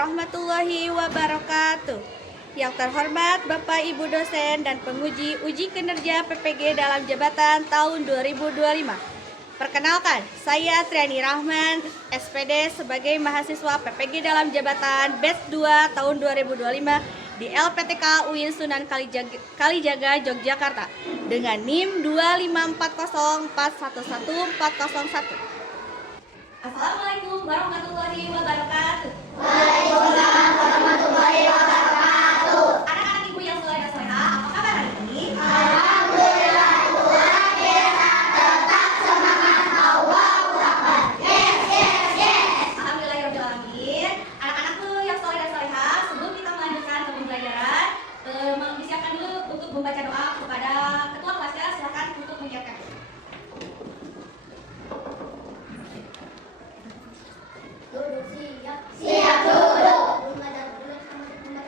warahmatullahi wabarakatuh. Yang terhormat Bapak Ibu dosen dan penguji uji kinerja PPG dalam jabatan tahun 2025. Perkenalkan, saya Triani Rahman, SPD sebagai mahasiswa PPG dalam jabatan batch 2 tahun 2025 di LPTK UIN Sunan Kalijaga, Yogyakarta dengan NIM 25404111401. Assalamualaikum warahmatullahi wabarakatuh. Waalaikumsalam warahmatullahi wabarakatuh. Anak-anak ibu yang soleh dan soleha, apa kabar hari ini? Alhamdulillah, luar biasa, tetap semangat, Allahu Akbar. Yes, yes, yes. Alhamdulillahirabbil alamin. Anak-anakku yang soleh dan soleha, sebelum kita melanjutkan ke pembelajaran, mempersiapkan dulu untuk membaca doa kepada ketua kelasnya. Silakan untuk menyiapkan. Duduk siap. Siap duduk. Membaca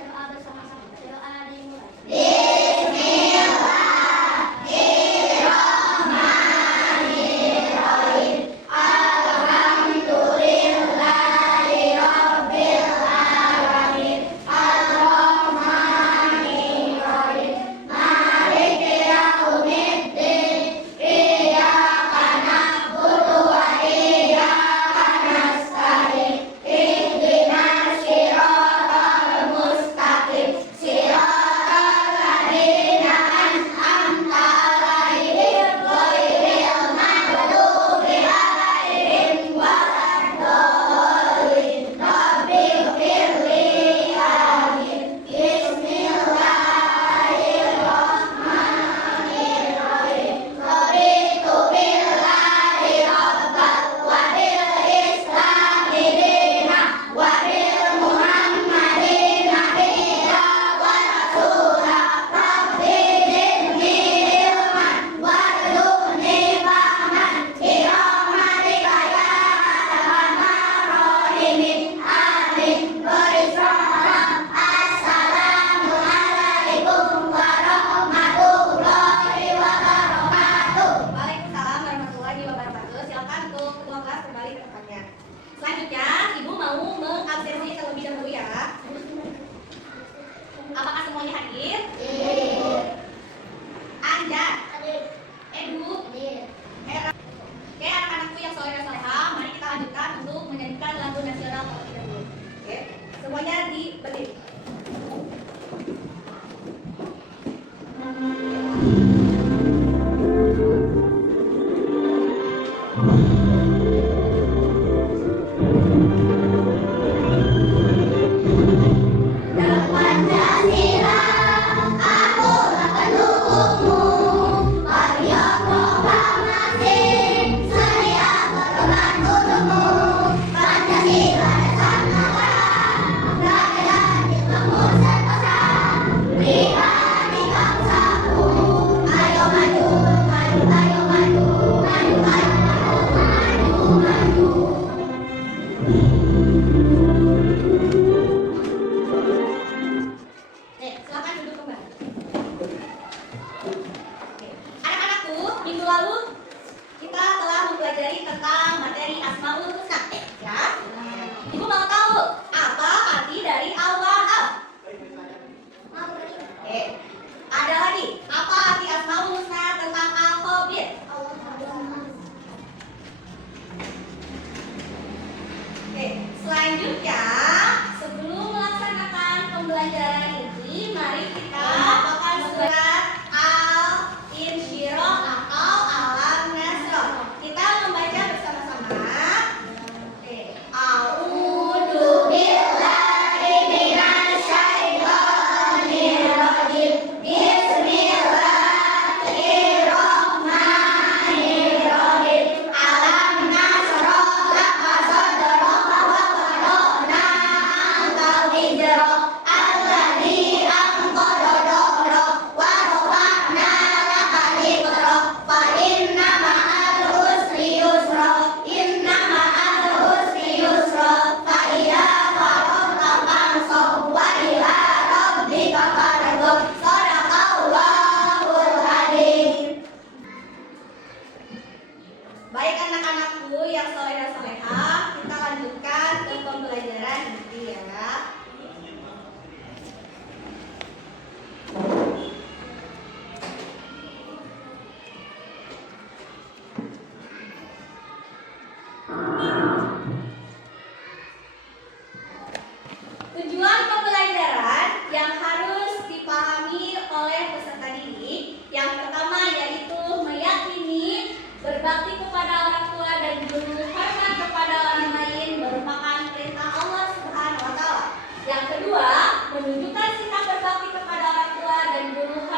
doa bersama-sama. Doa dimulai. Bismillahirrahmanirrahim. Alhamdulillahirabbil alamin. Arrahmanirrahim. Maliki yaumiddin. Iyyaka na'budu wa iyyaka nasta'in. Ihdinas siratal mustaqim. Siratal ladzina an'amta 'alaihim ghairil maghdubi 'alaihim waladdallin. Rabbighfirli amin. Bismillahirrahmanirrahim. Raditu billahi rabban wa bil islami dinan wa bil muhammadin nabiyya wa rasula. Rabbi zidni ilman warzuqni fahman birahmatika ya arhamar rahimin. Amin. Bersalam. Assalamu alaikum warahmatullahi wabarakatuh. Waalaikumsalam warahmatullahi wabarakatuh. Silakan untuk ketua kelas kembali ke tempatnya. Selanjutnya, ibu mau mengabsensi terlebih dahulu ya. Apakah semuanya hadir? Anjar, Edu, Hera. Oke, anak-anakku yang soleh dan soleha, mari kita lanjutkan untuk menyanyikan lagu nasional terlebih dahulu. Oke, semuanya berdiri. Dan Pancasila, akulah pendukungmu. Karya proklamasi, sedia berteman untukmu. Pancasila dasar negara, rakyat ilmu sentosa. Lihat di bangsaku, ayo maju, maju, ayo maju, maju, ayo maju, maju, maju. Silakan duduk kembali. Oke. Anak-anakku, minggu lalu kita telah mempelajari tentang materi Asmaul Husna. Ya. Ibu mau tahu apa arti dari Al-Wahhab? Oke. Ada lagi, apa arti Asmaul Husna tentang Al-Khabir? Oke, selanjutnya sebelum melaksanakan pembelajaran ini, mari kita bacakan surat Al-Insyirah atau Alam Nasrah. Kita membaca bersama-sama. Oke, A'udzu Billahi minasy syaithanir rajim. Bismillahirrahmanirrahim. Alam nasrah laka sadraka wa wada'na Baik anak-anakku yang soleh dan solehah, kita lanjutkan ke pembelajaran inti ya. Tujuan pembelajaran yang harus dipahami oleh peserta didik yang pertama yaitu meyakini berbakti kepada orang tua dan guru, hormat kepada orang lain merupakan perintah Allah Subhanahu wa Ta'ala. Yang kedua, menunjukkan sikap berbakti kepada orang tua dan guru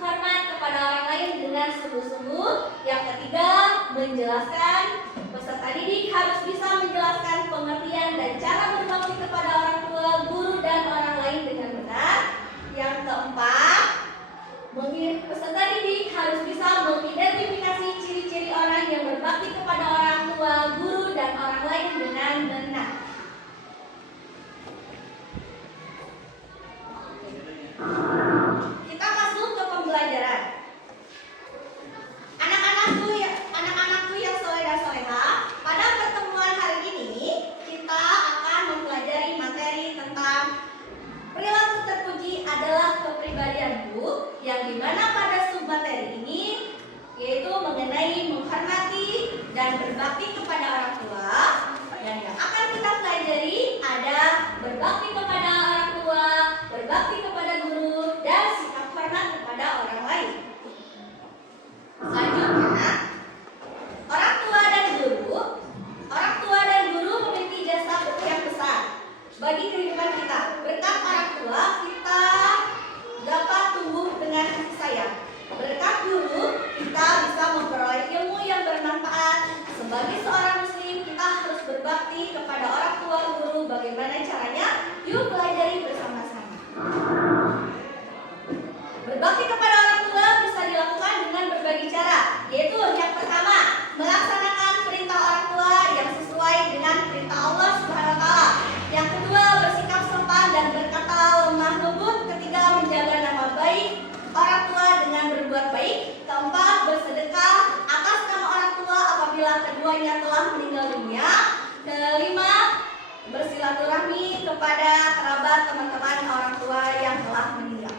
hormat kepada orang lain dengan sungguh-sungguh. Yang ketiga, menjelaskan peserta didik harus bisa menjelaskan pengertian dan cara berbakti kepada orang tua, guru dan orang lain dengan benar. Yang keempat, peserta didik harus bisa mengidentifikasi ciri-ciri orang yang berbakti kepada orang tua, guru dan orang lain dengan benar. Kita masuk ke pembelajaran. Anak-anakku yang soleh dan solehah, pada pertemuan hari ini kita akan mempelajari materi tentang perilaku terpuji adalah kepribadianku, yang dimana pada submateri ini yaitu mengenai menghormati dan berbakti kepada orang tua. Yang akan kita pelajari ada berbakti kepada orang tua, berbakti kepada guru, dan sikap hormat kepada orang lain. Selanjutnya, orang tua dan guru memiliki jasa yang besar bagi kehidupan kita. Berkat orang tua kita dapat tumbuh dengan kasih sayang. Berkat guru kita bisa memperoleh ilmu yang bermanfaat. Sebagai seorang muslim kita harus berbakti kepada orang tua, guru. Bagaimana caranya? Yuk pelajari bersama-sama. Berbakti kepada orang tua bisa dilakukan dengan berbagai cara, yaitu yang pertama, melaksanakan perintah orang tua yang sesuai dengan perintah Allah Subhanahu wa Ta'ala. Yang kedua, bersikap sopan dan berkata lemah lembut. Ketiga, menjaga nama baik orang tua dengan berbuat baik. Keempat, bersedekah atas nama orang tua apabila keduanya telah meninggal dunia. Kelima, bersilaturahmi kepada kerabat, teman-teman orang tua yang telah meninggal.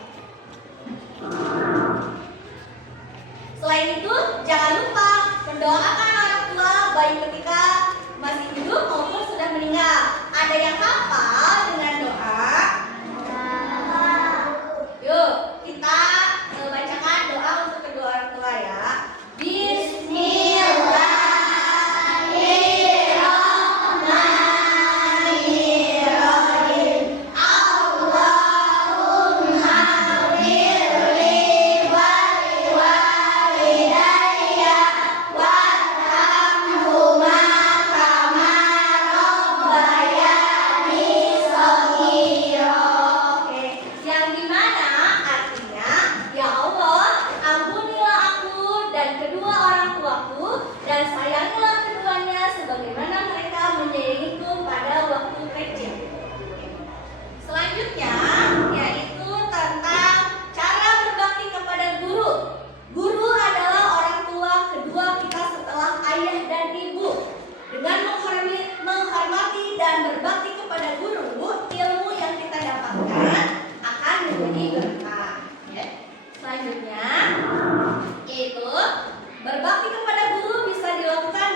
Selain itu, jangan lupa mendoakan orang tua baik ketika masih hidup maupun sudah meninggal. Ada yang hafal dengan doa? Yuk, kita bacakan doa untuk kedua orang tua ya. Bismillahirrahmanirrahim. Allahumma firli waliwalidayya warhamhuma kama rabbayani shaghira. Oke, yang dimana artinya, ya Allah, ampunilah aku dan kedua orang tuaku dan sayangilah keduanya sebagaimana mereka menyayangiku pada waktu kecil. Selanjutnya yaitu tentang cara berbakti kepada guru. Guru adalah orang tua kedua kita setelah ayah dan ibu. Dengan menghormati dan berbakti kepada guru, ilmu yang kita dapatkan akan menjadi berkah. Ya. Selanjutnya yaitu berbakti kepada guru bisa dilakukan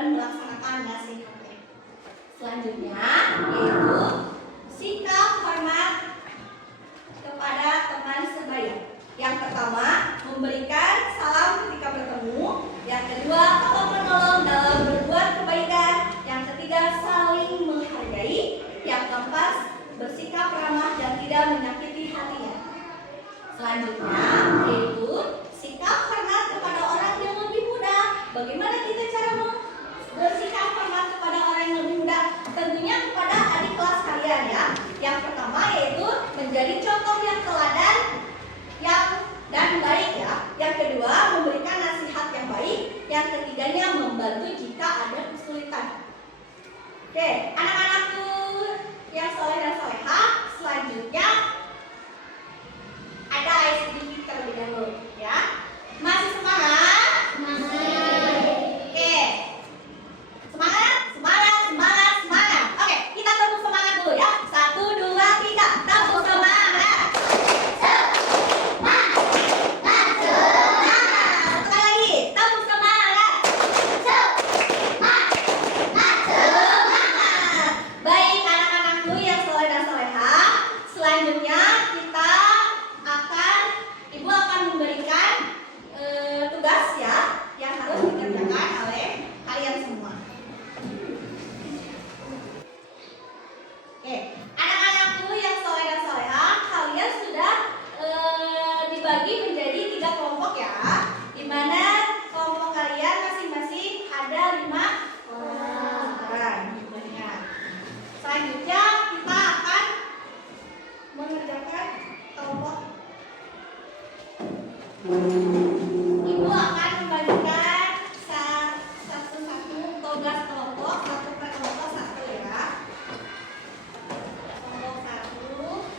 dan melaksanakan nasihatnya. Selanjutnya yaitu sikap hormat kepada teman sebaya. Yang pertama, memberikan salam ketika bertemu. Yang kedua, tolong menolong dalam berbuat kebaikan. Yang ketiga, saling menghargai. Yang keempat, bersikap ramah dan tidak menyakiti hatinya. Selanjutnya yaitu sikap hormat kepada orang yang lebih muda. Bagaimana kita cara bersikap hormat kepada orang yang lebih muda? Tentunya kepada adik kelas kalian ya. Yang pertama yaitu menjadi contoh yang teladan dan baik ya. Yang kedua, memberikan nasihat yang baik. Yang ketiganya, membantu jika ada kesulitan. Oke, anak-anakku yang soleh dan solehah, selanjutnya ada AIS sedikit terlebih dahulu ya. Masih semangat? Masih. Oke. Semangat, semangat, semangat, semangat. Oke, kita tepuk semangat dulu ya. 1, 2, 3. Tepuk semangat. Semangat, Sekali lagi, tepuk semangat. semangat. Baik anak-anakku yang soleh dan solehah, selanjutnya Ibu akan memberikan tugas ya yang harus dikerjakan oleh kalian semua. Oke, anak-anakku yang soleh dan solehah, kalian sudah dibagi menjadi 3 kelompok ya, di mana kelompok kalian masing-masing ada 5 orang. Selanjutnya kita akan mengerjakan kelompok. Ibu akan membagikan satu-satu tugas kelompok, satu per kelompok satu ya. Kelompok 1, 2,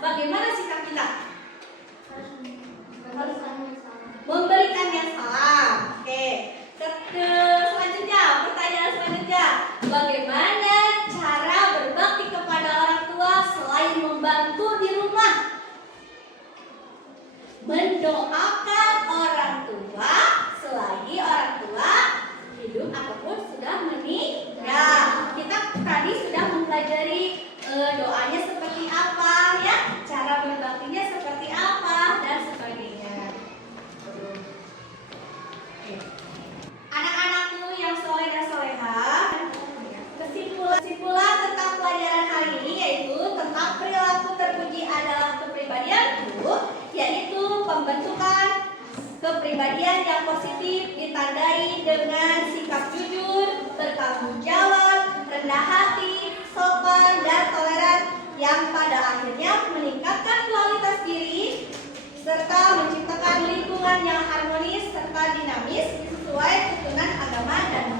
bagaimana sikap kita? Memberikannya salam. Memberikannya salam. Oke. Selanjutnya, pertanyaan selanjutnya. Bagaimana cara berbakti kepada orang tua selain membantu di rumah? Mendoakan orang tua selagi orang tua hidup ataupun sudah meninggal. Kita tadi sudah mempelajari doanya seperti apa ya, cara berbaktinya seperti apa dan sebagainya. Anak-anakku yang soleh dan solehah, kesimpulan tentang pelajaran hari ini yaitu tentang perilaku terpuji adalah kepribadianku, yaitu pembentukan kepribadian yang positif ditandai dengan sikap jujur, bertanggung jawab, rendah hati, sopan, dan toleran yang pada akhirnya meningkatkan kualitas diri serta menciptakan lingkungan yang harmonis serta dinamis sesuai tuntunan agama dan